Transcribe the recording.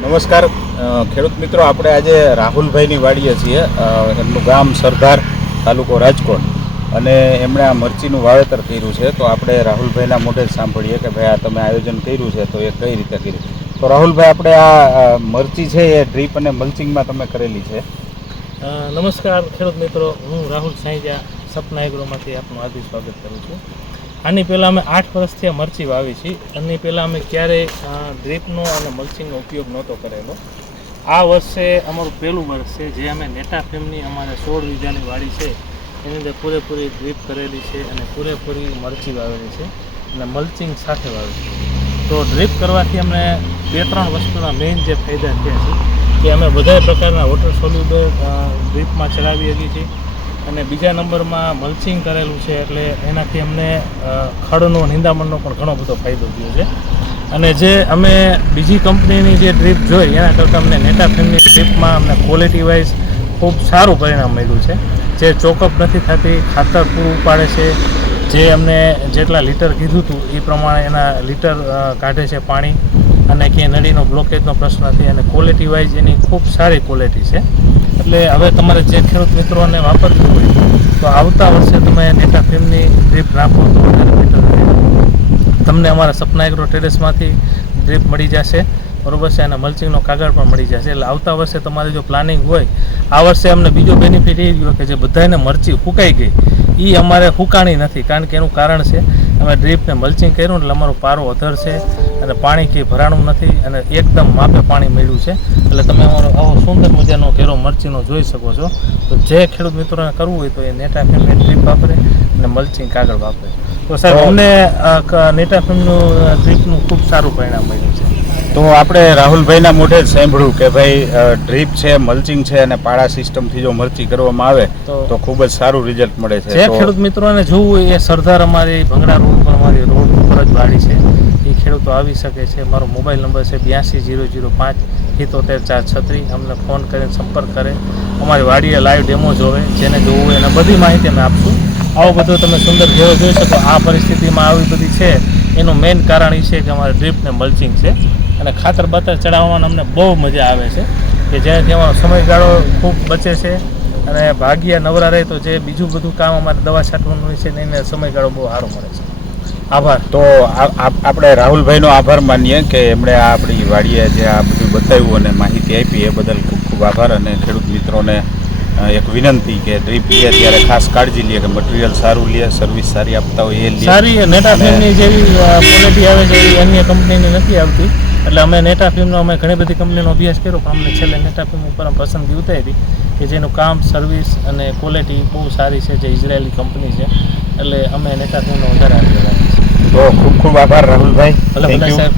નમસ્કાર ખેડૂત મિત્રો, આપણે આજે રાહુલભાઈની વાડીએ છીએ. એમનું ગામ સરદાર, તાલુકો રાજકોટ, અને એમણે આ મરચીનું વાવેતર કર્યું છે. તો આપણે રાહુલભાઈના મોઢે જ સાંભળીએ કે ભાઈ આ તમે આયોજન કર્યું છે તો એ કઈ રીતે કર્યું. તો રાહુલભાઈ, આપણે આ મરચી છે એ ડ્રીપ અને મલ્ચિંગમાં તમે કરેલી છે. નમસ્કાર ખેડૂત મિત્રો, હું રાહુલ સાંઈજા સપના એગ્રોમાંથી આપનું હાર્દિક સ્વાગત કરું છું. આની પહેલાં અમે 8 વર્ષથી મરચી વાવી છે. આની પહેલાં અમે ક્યારેય ડ્રીપનો અને મલ્ચિંગનો ઉપયોગ નહોતો કરેલો. આ વર્ષે અમારું પહેલું વર્ષ છે જે અમે નેટાફેમની અમારે 16 વીઘાની વાડી છે એની અંદર પૂરેપૂરી ડ્રીપ કરેલી છે અને પૂરેપૂરી મરચી વાવેલી છે અને મલ્ચિંગ સાથે વાવેલી છે. તો ડ્રીપ કરવાથી અમને 2-3 વસ્તુના મેઇન જે ફાયદા થયા છે કે અમે બધા પ્રકારના વોટર સોલ્યુબલ ડ્રીપમાં ચલાવી શકીએ છીએ. અને બીજા નંબરમાં મલ્ચિંગ કરેલું છે એટલે એનાથી અમને ખડનો નિંદામણનો પણ ઘણો બધો ફાયદો થયો છે. અને જે અમે બીજી કંપનીની જે ડ્રીપ જોઈ એના કરતાં અમને નેટાફેમની ડ્રીપમાં અમને ક્વોલિટી વાઇઝ ખૂબ સારું પરિણામ મળ્યું છે. જે ચોકઅપ નથી થતી, ખાતર પૂરું પાડે છે, જે અમને જેટલા લીટર કીધું હતું એ પ્રમાણે એના લીટર કાઢે છે પાણી, અને ક્યાંય નળીનો બ્લોકેજનો પ્રશ્ન નથી. અને ક્વોલિટી વાઇઝ એની ખૂબ સારી ક્વોલિટી છે. એટલે હવે તમારે જે ખેડૂત મિત્રોને વાપરવું હોય તો આવતા વર્ષે તમે નેટાફેમની ડ્રીપ નાખો તો વધારે બેટર રહે. તમને અમારા સપના એગ્રો ટેરેસમાંથી ડ્રીપ મળી જશે, બરાબર છે, અને મલ્ચિંગનો કાગળ પણ મળી જશે. એટલે આવતા વર્ષે તમારે જો પ્લાનિંગ હોય, આ વર્ષે અમને બીજો બેનિફિટ એ ગયો કે જે બધાને મરચી ફૂંકાઈ ગઈ એ અમારે ફૂંકાણી નથી. કારણ કે એનું કારણ છે અમે ડ્રીપને મલ્ચિંગ કર્યું એટલે અમારો પારો અધર છે અને પાણી કંઈ ભરાણું નથી અને એકદમ માપે પાણી મળ્યું છે. એટલે તમે અમારો આવો સુંદર મજાનો ઘેરો મરચીનો જોઈ શકો છો. તો જે ખેડૂત મિત્રોને કરવું હોય તો એ નેટાફેમની ડ્રીપ વાપરે અને મલ્ચિંગ કાગળ વાપરે. તો સાહેબ, અમને નેટાફેમનું ડ્રીપનું ખૂબ સારું પરિણામ મળ્યું છે. તો આપણે રાહુલભાઈના મોઢે જ સાંભળ્યું કે ભાઈ ડ્રીપ છે, મલ્ચિંગ છે અને પાળા સિસ્ટમથી જો મરચી કરવામાં આવે તો ખૂબ જ સારું રિઝલ્ટ મળે છે. જે ખેડૂત મિત્રોને જોવું હોય એ સરદાર અમારી ભંગડા રોડ ઉપર અમારી રોડ ઉપર જ વાડી છે, એ ખેડૂતો આવી શકે છે. મારો મોબાઈલ નંબર છે 820005 અમને ફોન કરીને સંપર્ક કરે. અમારી વાડીએ લાઈવ ડેમો જોવે, જેને જોવું હોય એને બધી માહિતી અમે આપશું. આવો બધો તમે સુંદર ઘેરો જોઈ શકો. આ પરિસ્થિતિમાં આવી બધી છે એનું મેઇન કારણ એ છે કે અમારે ડ્રીપ ને મલ્ચિંગ છે. અને ખાતર બાતર ચડાવવામાં અમને બહુ મજા આવે છે કે જેનાથી અમારો સમયગાળો ખૂબ બચે છે. અને ભાગ્યા નવરા રહે તો જે બીજું બધું કામ અમારે દવા છાંટવાનું હોય છે ને એને સમયગાળો બહુ સારો મળે છે. આભાર. તો આપણે રાહુલભાઈનો આભાર માનીએ કે એમણે આ આપણી વાડીએ જે આ બધું બતાવ્યું અને માહિતી આપી એ બદલ ખૂબ ખૂબ આભાર. અને ખેડૂત મિત્રોને એક વિનંતી કે ડ્રીપ લે ત્યારે ખાસ કાળજી લે કે મટીરિયલ સારું લે, સર્વિસ સારી આપતા હોય એ લે. સારી નેટાફેમની જેવી ક્વોલિટી આવે છે એ અન્ય કંપનીની નથી આવતી. એટલે અમે નેટાફેમનો અમે ઘણી બધી કંપનીનો અભ્યાસ કર્યો પણ અમને છેલ્લે નેટાફેમ ઉપર પસંદગી ઉતારી કે જેનું કામ, સર્વિસ અને ક્વોલિટી બહુ સારી છે, જે ઇઝરાયેલી કંપની છે. એટલે અમે નેટાફેમનો વધારે આગ્રહ રાખીએ છીએ. તો ખૂબ ખૂબ આભાર રાહુલભાઈ. ભલે સાહેબ.